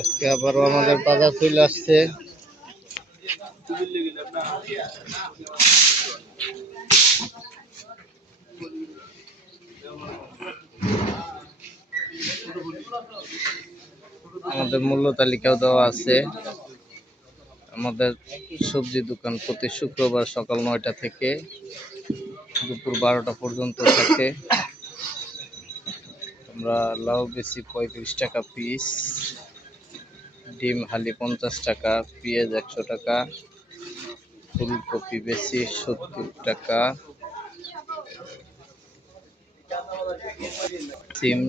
আজকে আবারও আমাদের বাজার চলে আসছে। আমাদের মূল্য তালিকাও দেওয়া আছে। আমাদের সবজি দোকান প্রতি শুক্রবার সকাল 9টা থেকে দুপুর 12টা পর্যন্ত থাকে। আমরা লাউ বেশি 35 টাকা পিস, ডিম হালি 50 টাকা, পেঁয়াজ 100 টাকা, ফুলকপি বেশি 70 টাকা, সিম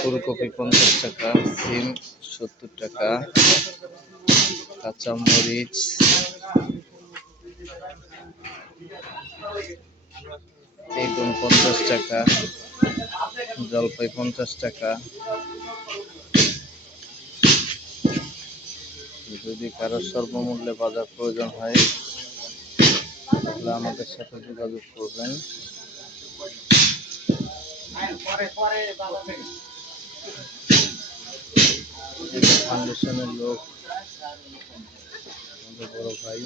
ফুলকপি 50 টাকা, সিম 70 টাকা, কাঁচামরিচ বেগুন 50 টাকা, জলপাই 50 টাকা। যদি কারো স্বল্পমূল্যে বাজার প্রয়োজন হয় তাহলে আমাদের সাথে যোগাযোগ করবেন। ফাউন্ডেশনের লোক আমাদের বড় ভাই।